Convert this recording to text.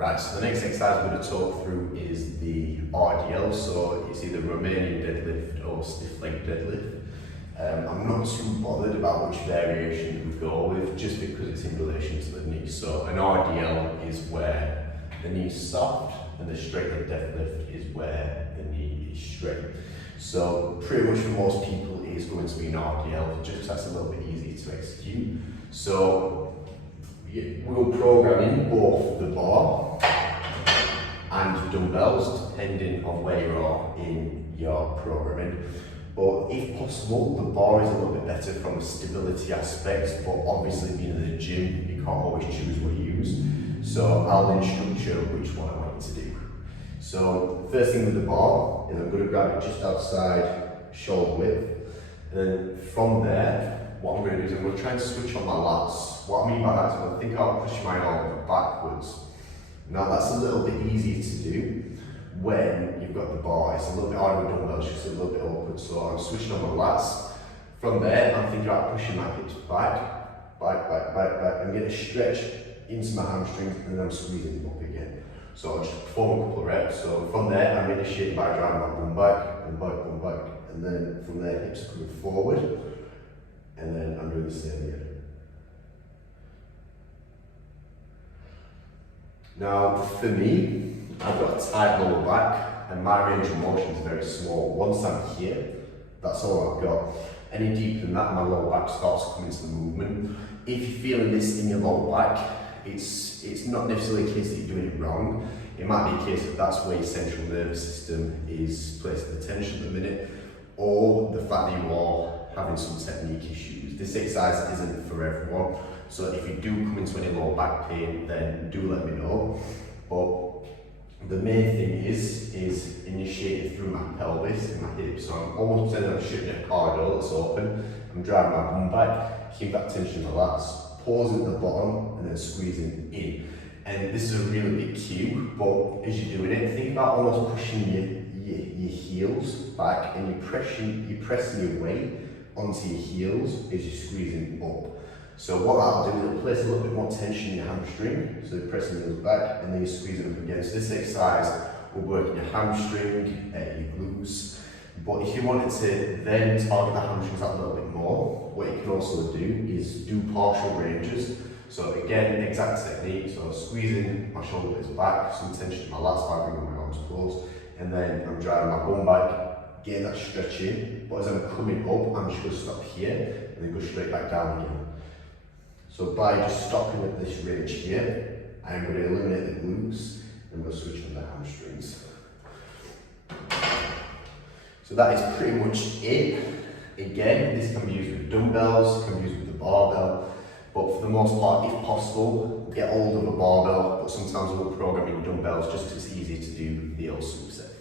Right, so the next exercise we're going to talk through is the RDL, so it's either Romanian deadlift or stiff leg deadlift. I'm not too bothered about which variation we go with, just because it's in relation to the knee. So an RDL is where the knee is soft, and the straight leg deadlift is where the knee is straight. So pretty much for most people it is going to be an RDL, just because that's a little bit easier to execute. So we'll program in both the bar and dumbbells, depending on where you are in your programming. But if possible, the bar is a little bit better from a stability aspect, but obviously being in the gym, you can't always choose what you use. So I'll then structure which one I want you to do. So first thing with the bar is I'm going to grab it just outside shoulder width, and then from there, what I'm going to do is I'm going to try and switch on my lats. What I mean by that is I'm going to think I'll push my arm backwards. Now that's a little bit easier to do when you've got the bar. It's a little bit harder with dumbbells, just a little bit awkward. So I'm switching on my lats. From there, I'm thinking about pushing my hips back. I'm getting a stretch into my hamstrings, and then I'm squeezing them up again. So I'll just perform a couple of reps. So from there, I'm initiating by driving my bum back, and then from there, hips coming forward. And then I'm doing the same again. Now, for me, I've got a tight lower back, and my range of motion is very small. Once I'm here, that's all I've got. Any deeper than that, my lower back starts coming to the movement. If you're feeling this in your lower back, it's not necessarily a case that you're doing it wrong. It might be a case that that's where your central nervous system is placing the tension at the minute, or the fact that you are having some technique issues. This exercise isn't for everyone, so if you do come into any lower back pain, then do let me know. But the main thing is initiating through my pelvis and my hips. So I'm almost pretending I'm shooting a car door that's open. I'm driving my bum back, keep that tension in the lats, pausing at the bottom, and then squeezing in. And this is a really big cue, but as you're doing it, think about almost pushing your heels back, and you're pressing your weight onto your heels as you're squeezing up. So what that'll do is it'll place a little bit more tension in your hamstring, so you're pressing your heels back and then you're squeezing up again. So this exercise will work in your hamstring, your glutes, but if you wanted to then target the hamstrings out a little bit more, what you can also do is do partial ranges. So again, exact technique, so squeezing my shoulder blades back, some tension in my lats by bringing my arms close, and then I'm driving my bum back, getting that stretch in, but as I'm coming up, I'm just going to stop here and then go straight back down again. So by just stopping at this range here, I'm going to eliminate the glutes and we'll switch on the hamstrings. So that is pretty much it. Again, this can be used with dumbbells, can be used with the barbell, but for the most part, if possible, get hold of a barbell, but sometimes we'll program in dumbbells just because it's easier to do the old superset.